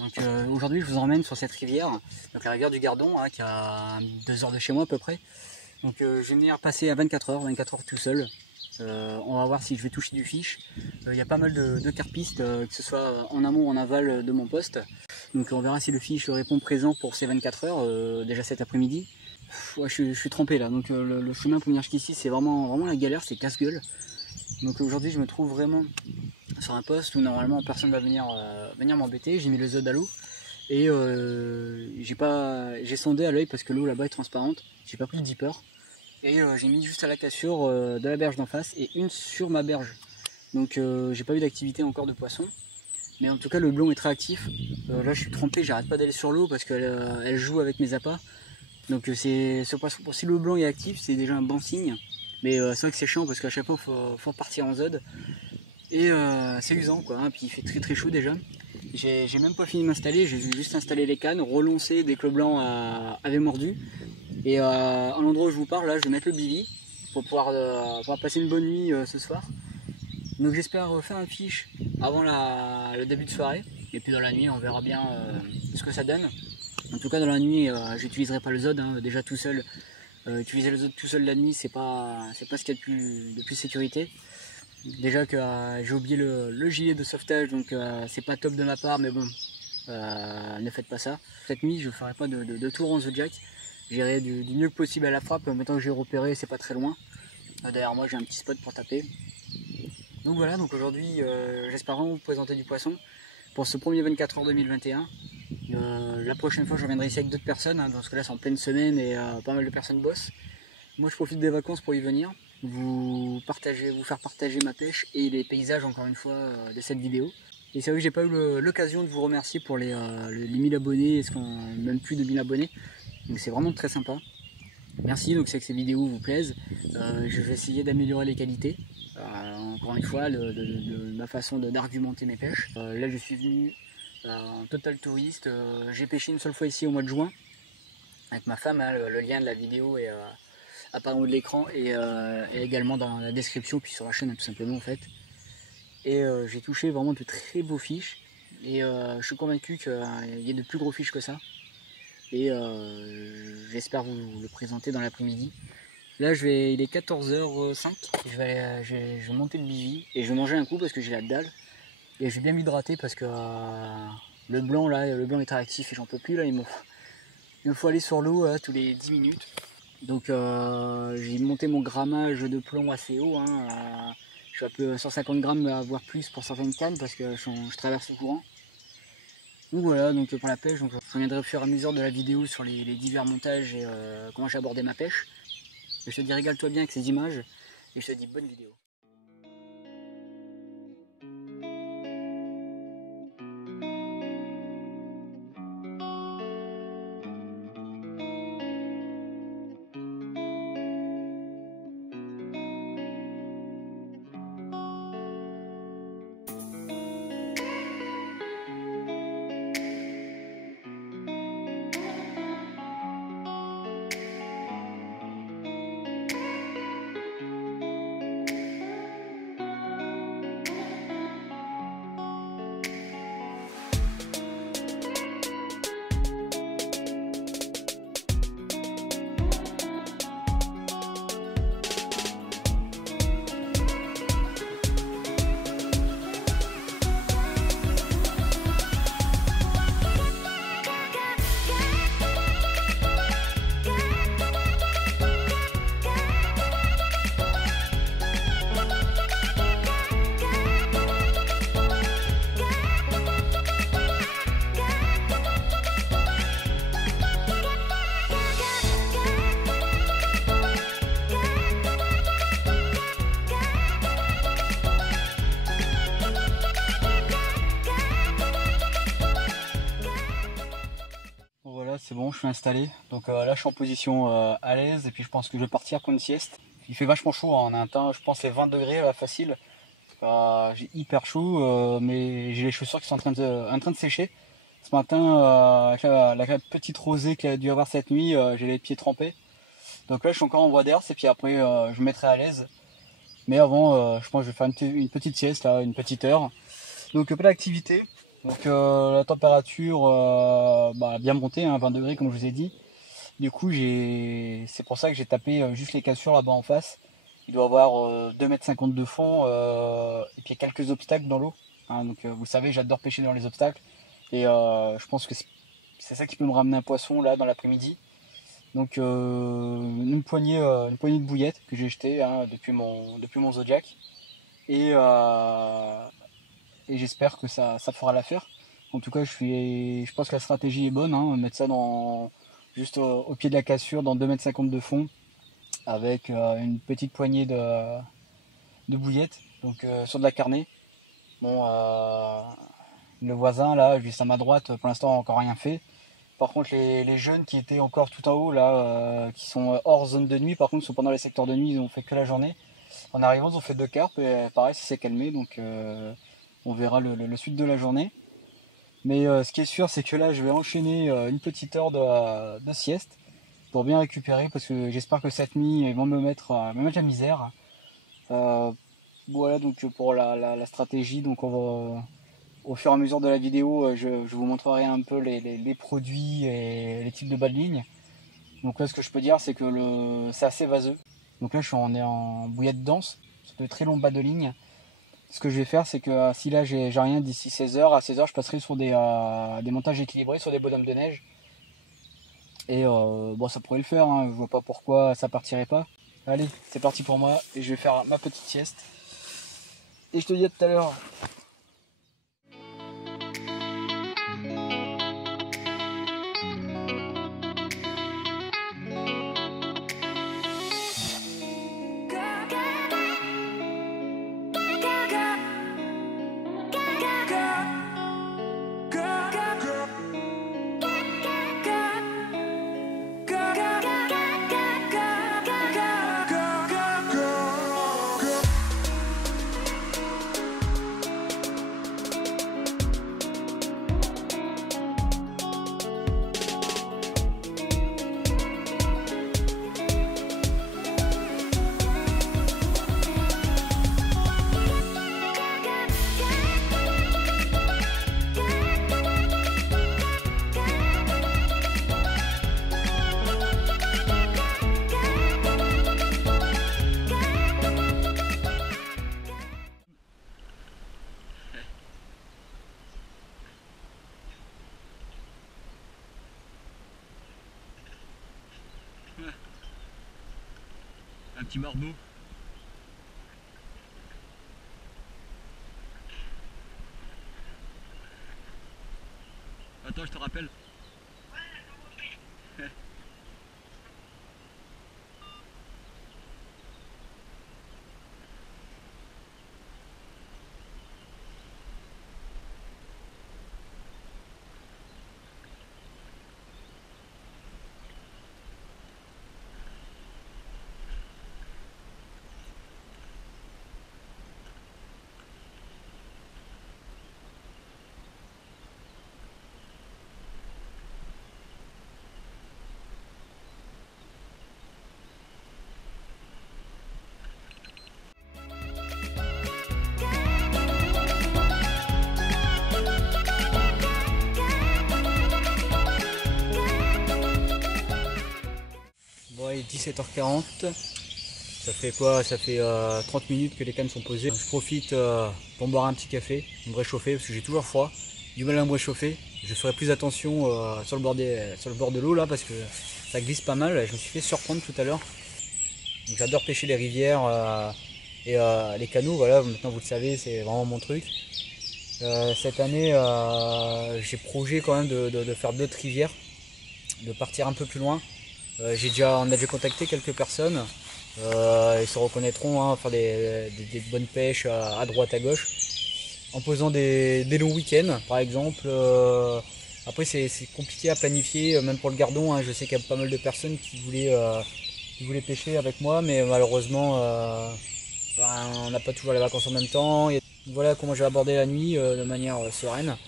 Donc aujourd'hui je vous emmène sur cette rivière, donc la rivière du Gardon, hein, qui est à 2 heures de chez moi à peu près. Donc je vais venir passer à 24 heures tout seul. On va voir si je vais toucher du fiche. Il y a pas mal de carpistes, que ce soit en amont ou en aval de mon poste. Donc on verra si le fiche répond présent pour ces 24 heures, déjà cet après-midi. Ouais, je suis trempé là, donc le chemin pour venir jusqu'ici c'est vraiment la galère, c'est casse-gueule. Donc aujourd'hui je me trouve vraiment sur un poste où normalement personne va venir m'embêter. J'ai mis le ZOD à l'eau et j'ai sondé à l'œil parce que l'eau là-bas est transparente. J'ai pas pris le dipper et j'ai mis juste à la cassure de la berge d'en face et une sur ma berge. Donc j'ai pas eu d'activité encore de poisson, mais en tout cas le blond est très actif. Là je suis trempé, j'arrête pas d'aller sur l'eau parce qu'elle joue avec mes appâts. Donc c'est ce poisson, si le blanc est actif, c'est déjà un bon signe. Mais c'est vrai que c'est chiant parce qu'à chaque fois faut repartir en ZOD. Et c'est usant quoi, hein. Puis il fait très chaud déjà. J'ai même pas fini de m'installer, j'ai juste installé les cannes, relancé dès que le blanc avait mordu. Et à l'endroit où je vous parle, là je vais mettre le bivy pour pouvoir passer une bonne nuit ce soir. Donc j'espère faire un fiche avant le début de soirée. Et puis dans la nuit on verra bien ce que ça donne. En tout cas dans la nuit j'utiliserai pas le ZOD, hein, déjà tout seul. Utiliser le ZOD tout seul la nuit c'est pas ce qu'il y a de plus sécurité. Déjà que j'ai oublié le gilet de sauvetage, donc c'est pas top de ma part, mais bon, ne faites pas ça. Cette nuit je ferai pas de tour en Zodiac, j'irai du mieux que possible à la frappe. Maintenant que j'ai repéré, c'est pas très loin. Derrière moi j'ai un petit spot pour taper. Donc voilà, donc aujourd'hui j'espère vraiment vous présenter du poisson pour ce premier 24 heures 2021. La prochaine fois je reviendrai ici avec d'autres personnes, hein, parce que là c'est en pleine semaine et pas mal de personnes bossent. Moi je profite des vacances pour y venir, vous faire partager ma pêche et les paysages encore une fois de cette vidéo. Et c'est vrai que j'ai pas eu l'occasion de vous remercier pour les 1000 abonnés, même plus de 1000 abonnés. Donc c'est vraiment très sympa. Merci, donc c'est que ces vidéos vous plaisent. Je vais essayer d'améliorer les qualités. Encore une fois, de ma façon d'argumenter mes pêches. Là je suis venu en total touriste. J'ai pêché une seule fois ici au mois de juin avec ma femme, hein, le lien de la vidéo est apparaît en haut de l'écran et également dans la description, puis sur la chaîne tout simplement en fait. Et j'ai touché vraiment de très beaux fiches et je suis convaincu qu'il y a de plus gros fiches que ça. Et j'espère vous le présenter dans l'après-midi. Là il est 14h05, je vais monter le bivy et je vais manger un coup parce que j'ai la dalle. Et je vais bien m'hydrater parce que le blanc est très actif et j'en peux plus là. Il me faut aller sur l'eau tous les 10 minutes. Donc j'ai monté mon grammage de plomb assez haut, hein, je suis à peu 150 grammes voire plus pour certaines cannes parce que je traverse le courant. Donc voilà, donc pour la pêche, donc, je reviendrai au fur et à mesure de la vidéo sur les divers montages et comment j'ai abordé ma pêche. Et je te dis régale-toi bien avec ces images et je te dis bonne vidéo. C'est bon, je suis installé. Donc là, je suis en position à l'aise et puis je pense que je vais partir pour une sieste. Il fait vachement chaud, hein. On a atteint, je pense, les 20 degrés facile. J'ai hyper chaud, mais j'ai les chaussures qui sont en train de sécher. Ce matin, avec la petite rosée qu'il y a dû avoir cette nuit, j'ai les pieds trempés. Donc là, je suis encore en voie d'air, et puis après, je me mettrai à l'aise. Mais avant, je pense que je vais faire une petite sieste, là, une petite heure. Donc pas d'activité. Donc la température a bien monté, hein, 20 degrés comme je vous ai dit. Du coup c'est pour ça que j'ai tapé juste les cassures là-bas en face. Il doit avoir 2,50 m de fond et puis quelques obstacles dans l'eau. Hein, donc vous savez, j'adore pêcher dans les obstacles. Et je pense que c'est ça qui peut me ramener un poisson là dans l'après-midi. Donc une poignée de bouillettes que j'ai jetées, hein, depuis mon Zodiac. Et, et j'espère que ça fera l'affaire. En tout cas, je pense que la stratégie est bonne, hein, mettre ça juste au pied de la cassure dans 2,50 m de fond avec une petite poignée de bouillettes, donc sur de la carnée. Bon, le voisin là, juste à ma droite, pour l'instant encore rien fait. Par contre, les jeunes qui étaient encore tout en haut là, qui sont hors zone de nuit, par contre, sont pendant les secteurs de nuit, ils ont fait que la journée. En arrivant, ils ont fait 2 carpes et pareil, ça s'est calmé, donc on verra le suite de la journée. Mais ce qui est sûr, c'est que là, je vais enchaîner une petite heure de sieste pour bien récupérer, parce que j'espère que cette nuit, ils vont me mettre la misère. Voilà donc pour la stratégie. Donc au fur et à mesure de la vidéo, je vous montrerai un peu les produits et les types de bas de ligne. Donc là, ce que je peux dire, c'est que c'est assez vaseux. Donc là, on est en bouillette dense, c'est de très longs bas de ligne. Ce que je vais faire, c'est que si là j'ai rien d'ici 16 h, à 16 h je passerai sur des montages équilibrés, sur des bonhommes de neige. Et bon, ça pourrait le faire, hein. Je vois pas pourquoi ça partirait pas. Allez, c'est parti pour moi et je vais faire ma petite sieste. Et je te dis à tout à l'heure. Un petit marmot. Attends, je te rappelle. Bon, il est 17 h 40. Ça fait quoi? Ça fait 30 minutes que les cannes sont posées. Je profite pour me boire un petit café, me réchauffer parce que j'ai toujours froid, du mal à me réchauffer. Je ferai plus attention sur le bord de l'eau là parce que ça glisse pas mal. Je me suis fait surprendre tout à l'heure. J'adore pêcher les rivières et les canaux. Voilà, maintenant vous le savez, c'est vraiment mon truc. Cette année, j'ai projet quand même de faire d'autres rivières, de partir un peu plus loin. On a déjà contacté quelques personnes. Ils se reconnaîtront, hein, faire des bonnes pêches à droite à gauche en posant des longs week-ends par exemple. Après c'est compliqué à planifier, même pour le gardon, hein. Je sais qu'il y a pas mal de personnes qui voulaient pêcher avec moi, mais malheureusement on n'a pas toujours les vacances en même temps. Voilà comment j'ai abordé la nuit de manière sereine.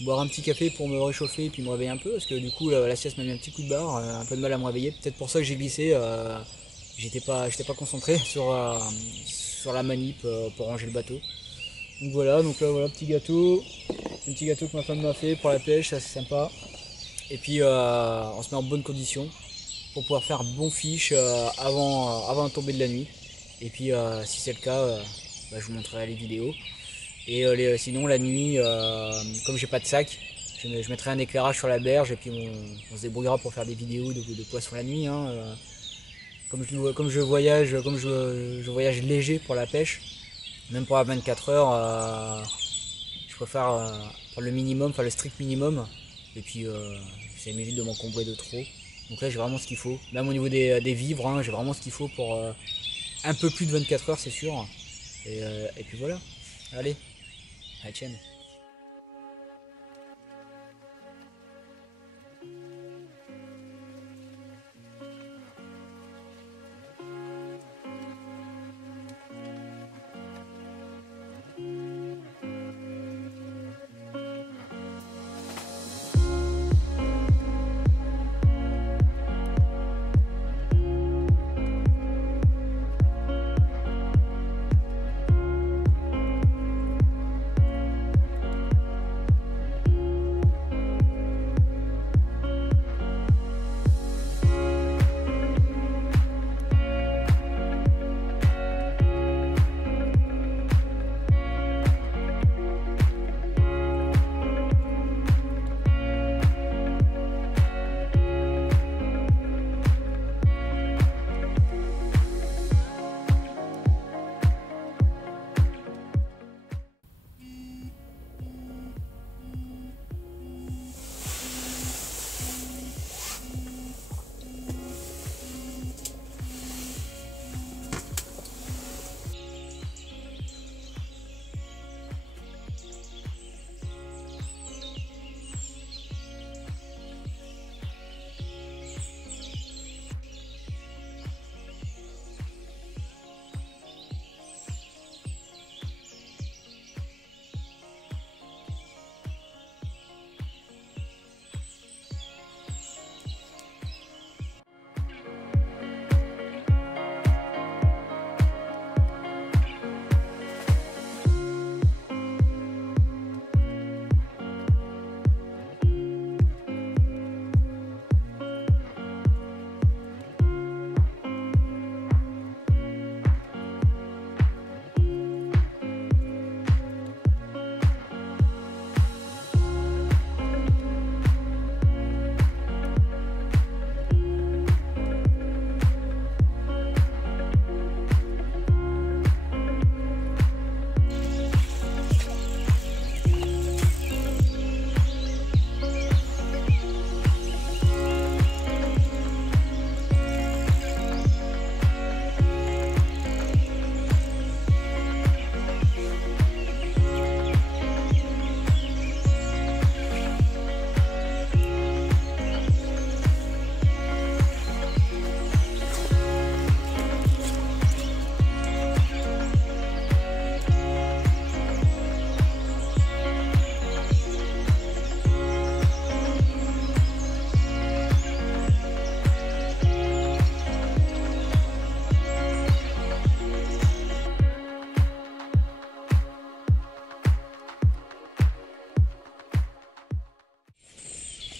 Boire un petit café pour me réchauffer et puis me réveiller un peu, parce que du coup la sieste m'a mis un petit coup de barre, un peu de mal à me réveiller. Peut-être pour ça que j'ai glissé. J'étais pas concentré sur la manip pour ranger le bateau. Donc voilà, petit gâteau, C'est un petit gâteau que ma femme m'a fait pour la pêche, ça c'est sympa. Et puis on se met en bonne condition pour pouvoir faire bon fiche avant la tombée de la nuit. Et puis si c'est le cas, bah, je vous montrerai les vidéos. Et sinon la nuit, comme j'ai pas de sac, je mettrai un éclairage sur la berge et puis on se débrouillera pour faire des vidéos de poissons la nuit. Hein. Comme je voyage léger pour la pêche, même pour la 24 heures, je préfère prendre le minimum, enfin le strict minimum. Et puis ça m'évite de m'encombrer de trop. Donc là j'ai vraiment ce qu'il faut. Même au niveau des vivres, hein, j'ai vraiment ce qu'il faut pour un peu plus de 24 heures c'est sûr. Et puis voilà. Allez, à la tienne.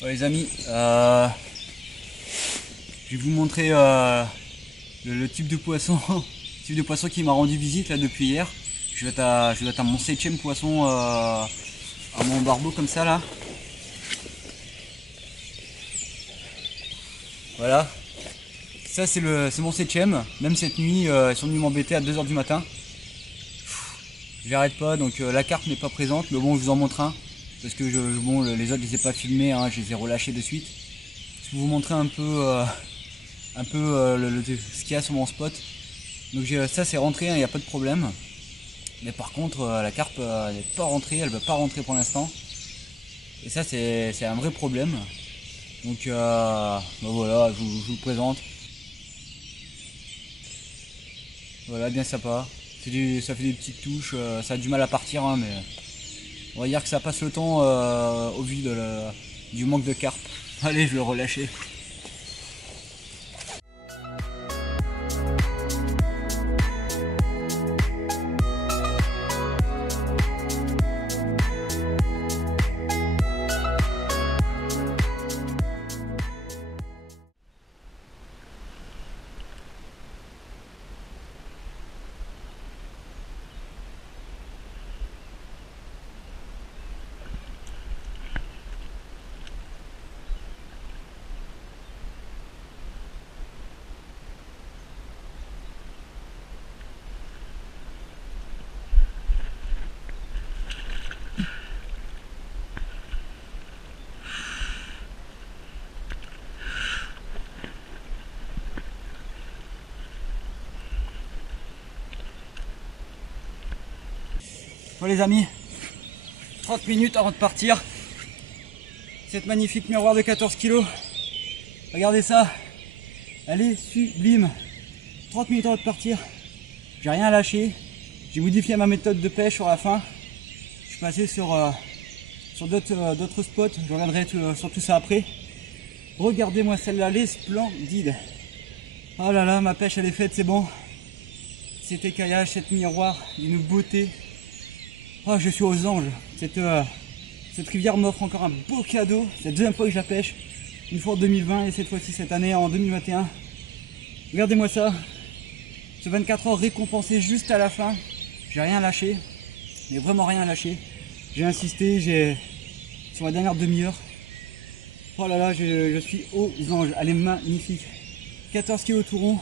Ouais, les amis, je vais vous montrer le type de poisson, type de poisson qui m'a rendu visite là depuis hier. Je vais être à mon 7e poisson à mon barbeau comme ça là. Voilà. Ça c'est mon 7e. Même cette nuit, ils sont venus m'embêter à 2 h du matin. J'arrête pas, donc la carpe n'est pas présente, mais bon je vous en montre un. Parce que bon, les autres je les ai pas filmés, hein, je les ai relâchés de suite. Je vais vous montrer un peu, ce qu'il y a sur mon spot. Donc ça c'est rentré, il n'y a pas de problème. Mais par contre la carpe elle n'est pas rentrée, elle ne veut pas rentrer pour l'instant. Et ça c'est un vrai problème. Donc ben voilà, je vous le présente. Voilà, bien sympa. Ça fait des petites touches, ça a du mal à partir, hein, mais on va dire que ça passe le temps au vu du manque de carpe. Allez, je vais le relâcher. Bon les amis, 30 minutes avant de partir. Cette magnifique miroir de 14 kg. Regardez ça. Elle est sublime. 30 minutes avant de partir. J'ai rien lâché. J'ai modifié ma méthode de pêche sur la fin. Je suis passé sur d'autres spots. Je reviendrai sur tout ça après. Regardez-moi celle-là, elle est splendide. Oh là là, ma pêche elle est faite, c'est bon. Cet écaillage, cette miroir, d'une beauté. Oh, je suis aux anges. Cette rivière m'offre encore un beau cadeau. C'est la deuxième fois que je la pêche. Une fois en 2020 et cette fois-ci cette année en 2021. Regardez-moi ça. Ce 24 heures récompensé juste à la fin. J'ai rien lâché. Mais vraiment rien lâché. J'ai insisté, sur la dernière demi-heure. Oh là là, je suis aux anges. Elle est magnifique. 14 kg tout rond.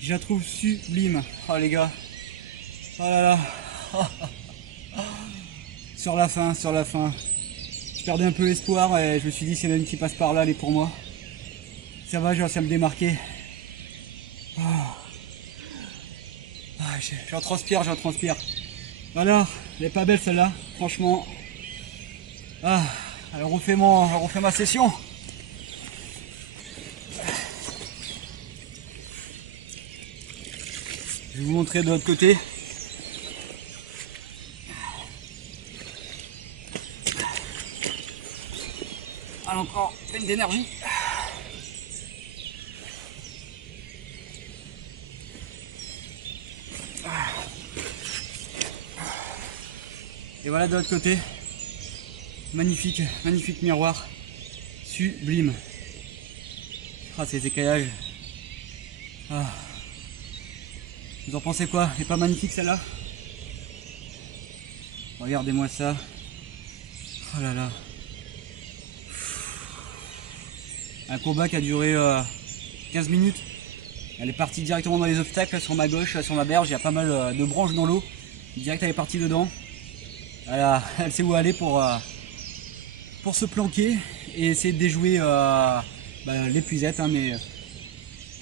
Je la trouve sublime. Oh les gars. Oh là là. Sur la fin. Je perdais un peu l'espoir et je me suis dit si y en a une qui passe par là, elle est pour moi. Ça va, j'ai réussi à me démarquer. Oh. Ah, j'en transpire. Voilà, elle est pas belle celle-là, franchement. Ah, elle refait ma session. Je vais vous montrer de l'autre côté. Elle a encore pleine d'énergie. Et voilà de l'autre côté. Magnifique miroir. Sublime. Ah, ces écaillages. Ah. Vous en pensez quoi? Elle est pas magnifique celle-là? Regardez-moi ça. Oh là là. Un combat qui a duré 15 minutes. Elle est partie directement dans les obstacles sur ma gauche, sur ma berge. Il y a pas mal de branches dans l'eau. Direct elle est partie dedans. Elle sait où aller pour se planquer et essayer de déjouer l'épuisette. Hein, mais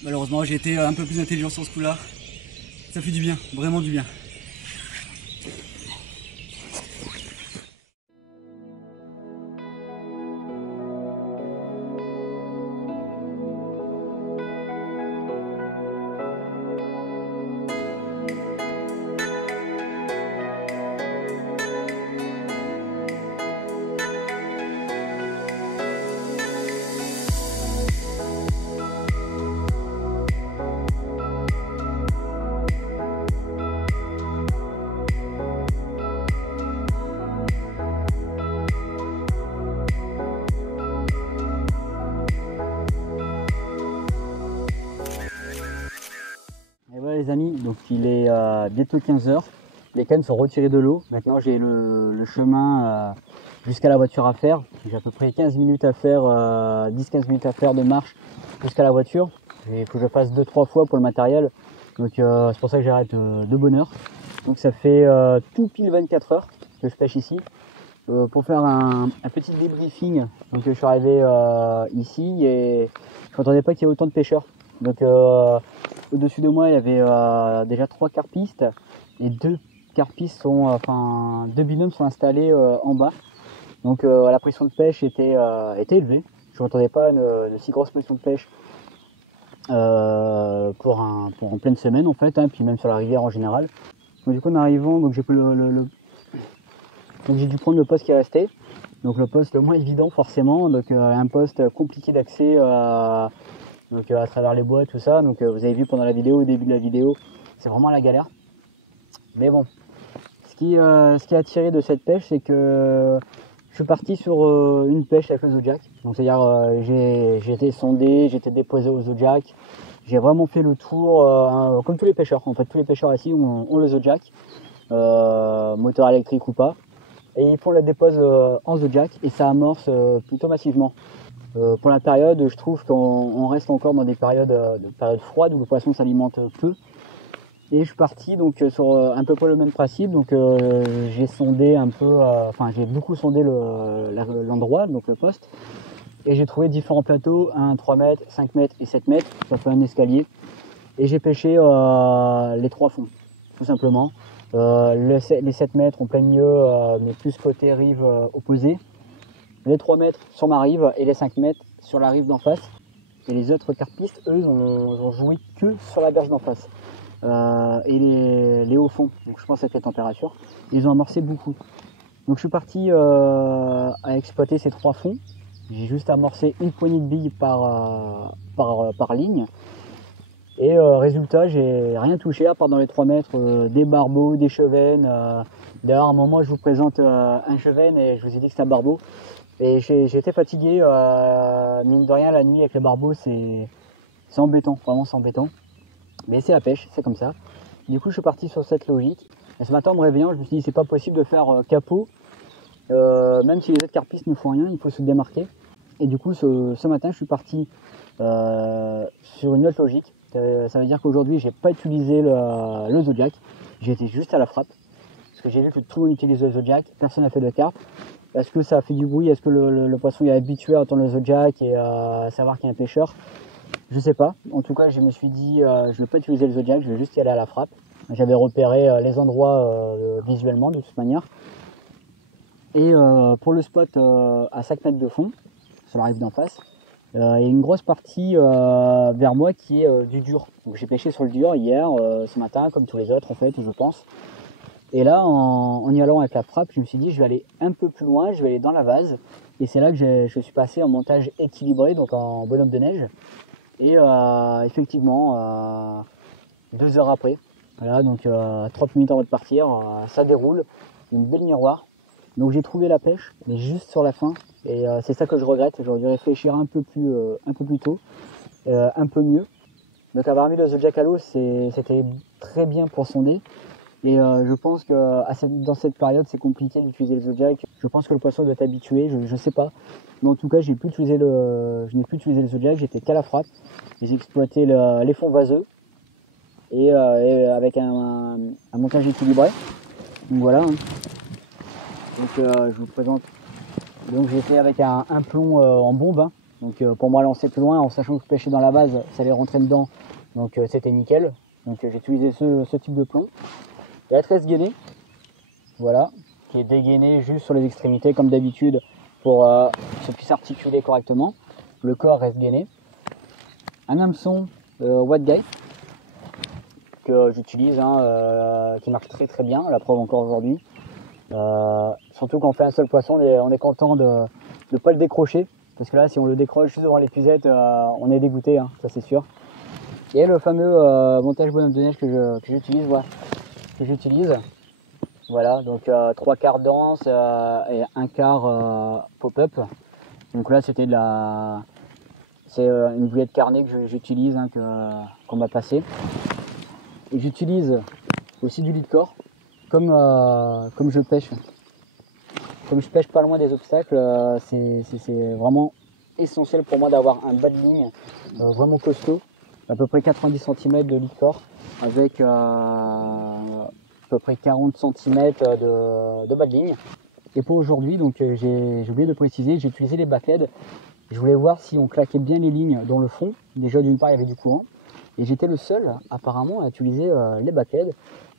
malheureusement j'ai été un peu plus intelligent sur ce coup-là. Ça fait du bien, vraiment du bien. Les amis, donc il est bientôt 15 h. Les cannes sont retirées de l'eau. Maintenant j'ai le chemin jusqu'à la voiture à faire. J'ai à peu près 15 minutes à faire, 10-15 minutes à faire de marche jusqu'à la voiture. Il faut que je fasse 2-3 fois pour le matériel. Donc c'est pour ça que j'arrête de bonne heure. Donc ça fait tout pile 24 heures que je pêche ici. Pour faire un petit débriefing, donc je suis arrivé ici et je ne m'attendais pas qu'il y ait autant de pêcheurs. Donc au-dessus de moi il y avait déjà 3 carpistes et 2 carpistes deux binômes sont installés en bas. Donc la pression de pêche était élevée. Je ne m'attendais pas à une si grosse pression de pêche pour en pleine semaine en fait, hein, puis même sur la rivière en général. Donc du coup en arrivant, donc j'ai dû prendre le poste qui restait. Donc le poste le moins évident forcément, donc un poste compliqué d'accès donc à travers les bois, tout ça. Donc vous avez vu pendant la vidéo, au début de la vidéo, c'est vraiment la galère. Mais bon, ce qui a attiré de cette pêche, c'est que je suis parti sur une pêche avec le Zodiac. Donc c'est-à-dire j'ai été sondé, j'ai été déposé au Zodiac. J'ai vraiment fait le tour, comme tous les pêcheurs. En fait, tous les pêcheurs ici ont le Zodiac, moteur électrique ou pas. Et ils font la dépose en Zodiac et ça amorce plutôt massivement. Pour la période, je trouve qu'on reste encore dans des périodes froides où le poisson s'alimente peu. Et je suis parti donc sur un peu le même principe. Donc j'ai sondé un peu, j'ai beaucoup sondé l'endroit, donc le poste. Et j'ai trouvé différents plateaux, 1, 3 mètres, 5 mètres et 7 mètres. Ça fait un escalier. Et j'ai pêché les 3 fonds, tout simplement. Les 7 mètres en plein milieu, mais plus côté rive opposée. Les 3 mètres sur ma rive et les 5 mètres sur la rive d'en face. Et les autres carpistes, eux, ils ont joué que sur la berge d'en face. Et les hauts fonds, donc je pense avec les températures, ils ont amorcé beaucoup. Donc je suis parti à exploiter ces 3 fonds. J'ai juste amorcé une poignée de billes par ligne. Et résultat, j'ai rien touché à part dans les 3 mètres, des barbeaux, des chevennes. D'ailleurs, à un moment, je vous présente un chevenne et je vous ai dit que c'est un barbeau. Et j'ai été fatigué, mine de rien, la nuit avec les barbeaux, c'est embêtant, vraiment c'est embêtant. Mais c'est la pêche, c'est comme ça. Du coup, je suis parti sur cette logique. Et ce matin, en me réveillant, je me suis dit, c'est pas possible de faire capot. Même si les autres carpistes ne font rien, il faut se démarquer. Et du coup, ce matin, je suis parti sur une autre logique. Ça veut dire qu'aujourd'hui, j'ai pas utilisé le Zodiac. J'ai été juste à la frappe. Parce que j'ai vu que tout le monde utilise le Zodiac. Personne n'a fait de carpe. Est-ce que ça a fait du bruit? Est-ce que le poisson est habitué à entendre le Zodiac et à savoir qu'il y a un pêcheur? Je sais pas. En tout cas, je me suis dit, je ne vais pas utiliser le Zodiac, je vais juste y aller à la frappe. J'avais repéré les endroits visuellement de toute manière. Et pour le spot à 5 mètres de fond, sur la rive d'en face, il y a une grosse partie vers moi qui est du dur. Donc j'ai pêché sur le dur hier, ce matin, comme tous les autres en fait, je pense. Et là, en y allant avec la frappe, je me suis dit, je vais aller un peu plus loin, je vais aller dans la vase. Et c'est là que je suis passé en montage équilibré, donc en bonhomme de neige. Et effectivement, 2 heures après, voilà, donc 30 minutes avant de partir, ça déroule, une belle miroir. Donc j'ai trouvé la pêche, mais juste sur la fin. Et c'est ça que je regrette, j'aurais dû réfléchir un peu plus tôt, un peu mieux. Donc avoir mis le Zodiac à l'eau, c'était très bien pour sonder. Et je pense que dans cette période, c'est compliqué d'utiliser le Zodiac. Je pense que le poisson doit être habitué, je sais pas. Mais en tout cas, je n'ai plus utilisé le Zodiac, j'étais qu'à la frappe. J'ai exploité les fonds vaseux et avec un montage équilibré. Donc voilà. Hein. Donc je vous présente. Donc j'ai fait avec un plomb en bombe. Hein. Donc pour moi lancer plus loin, en sachant que je pêchais dans la base, ça allait rentrer dedans. Donc c'était nickel. Donc j'ai utilisé ce type de plomb. La tresse gainée, voilà, qui est dégainée juste sur les extrémités comme d'habitude pour que ça puisse articuler correctement. Le corps reste gainé. Un hameçon White Guy que j'utilise, hein, qui marche très très bien, la preuve encore aujourd'hui. Surtout quand on fait un seul poisson, on est content de ne pas le décrocher, parce que là si on le décroche juste devant l'épuisette, on est dégoûté, hein, ça c'est sûr. Et le fameux montage bonhomme de neige que j'utilise, voilà. Voilà, donc 3 quarts dense et 1 quart pop-up. Donc là c'était c'est une bouillie de carnet que j'utilise, hein, qu'on m'a passé. Et j'utilise aussi du lit de corps, comme je pêche. Comme je pêche pas loin des obstacles, c'est vraiment essentiel pour moi d'avoir un bas de ligne vraiment costaud, à peu près 90 cm de lit de corps, avec à peu près 40 cm de bas de ligne. Et pour aujourd'hui, donc j'ai oublié de préciser, j'ai utilisé les backheads. Je voulais voir si on claquait bien les lignes dans le fond. Déjà d'une part il y avait du courant. Et j'étais le seul apparemment à utiliser les backheads.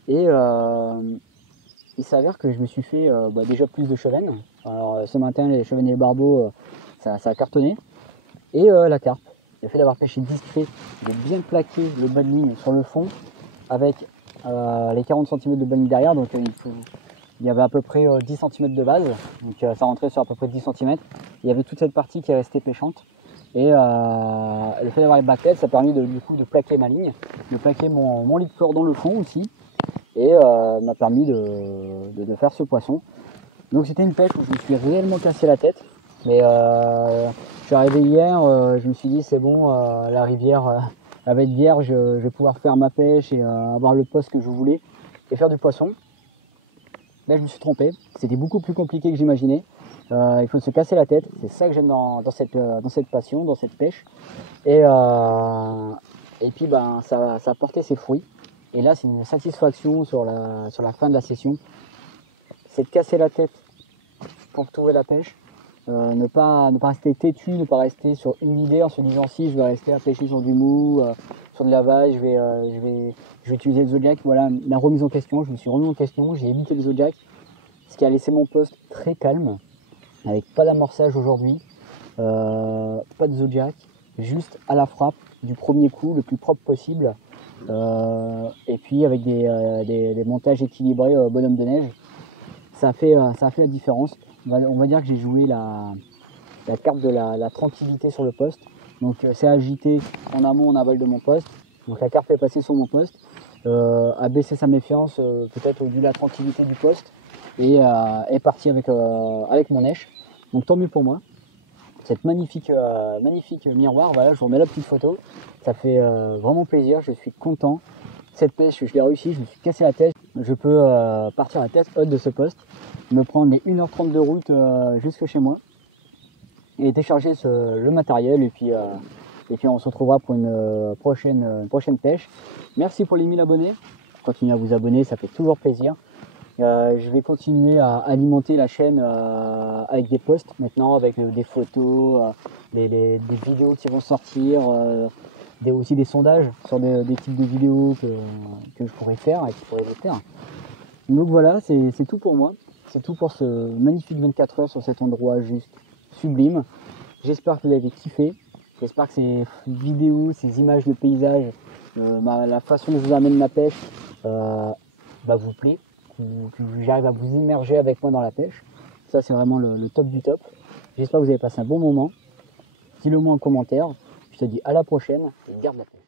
Et il s'avère que je me suis fait déjà plus de chevennes. Alors ce matin les chevennes et les barbeaux, ça a cartonné. Et la carpe. Le fait d'avoir pêché discret, de bien plaquer le bas de ligne sur le fond avec les 40 cm de bas de ligne derrière. Donc il y avait à peu près 10 cm de base. Donc ça rentrait sur à peu près 10 cm. Il y avait toute cette partie qui est restée pêchante. Et le fait d'avoir les backheads, ça a permis du coup de plaquer ma ligne, de plaquer mon lit de corps dans le fond aussi. Et m'a permis de faire ce poisson. Donc c'était une pêche où je me suis réellement cassé la tête. Mais je suis arrivé hier, je me suis dit c'est bon, la rivière elle va être vierge, je vais pouvoir faire ma pêche et avoir le poste que je voulais et faire du poisson. Là je me suis trompé, c'était beaucoup plus compliqué que j'imaginais. Il faut se casser la tête, c'est ça que j'aime dans cette passion, dans cette pêche. Et puis ben, ça a porté ses fruits. Et là c'est une satisfaction sur la fin de la session. C'est de casser la tête pour trouver la pêche. Ne pas rester têtu, ne pas rester sur une idée en se disant si je vais rester à pêcher sur du mou, sur de la vache, je vais utiliser le Zodiac. Voilà, la remise en question, je me suis remis en question, j'ai évité le Zodiac, ce qui a laissé mon poste très calme, avec pas d'amorçage aujourd'hui, pas de Zodiac, juste à la frappe du premier coup, le plus propre possible, et puis avec des montages équilibrés bonhomme de neige. Ça a fait la différence. On va dire que j'ai joué la carte de la tranquillité sur le poste. Donc c'est agité en amont, en aval de mon poste. Donc la carte est passée sur mon poste, a baissé sa méfiance peut-être au vu de la tranquillité du poste et est parti avec mon neige. Donc tant mieux pour moi. Cette magnifique miroir, voilà, je vous remets la petite photo. Ça fait vraiment plaisir, je suis content. Cette pêche, je l'ai réussi, je me suis cassé la tête. Je peux partir à la tête haute de ce poste, me prendre les 1h30 de route jusque chez moi et décharger le matériel et puis on se retrouvera pour une prochaine pêche. Merci pour les 1000 abonnés. Continuez à vous abonner, ça fait toujours plaisir. Je vais continuer à alimenter la chaîne avec des posts maintenant, avec des photos, des vidéos qui vont sortir, aussi des sondages sur des types de vidéos que je pourrais faire et qui pourraient vous faire. Donc voilà, c'est tout pour moi. C'est tout pour ce magnifique 24 heures sur cet endroit juste sublime. J'espère que vous avez kiffé. J'espère que ces vidéos, ces images de paysages, la façon dont je vous amène la pêche vous plaît. Que j'arrive à vous immerger avec moi dans la pêche. Ça, c'est vraiment le top du top. J'espère que vous avez passé un bon moment. Dis-le moi en commentaire. Je te dis à la prochaine et garde la pêche.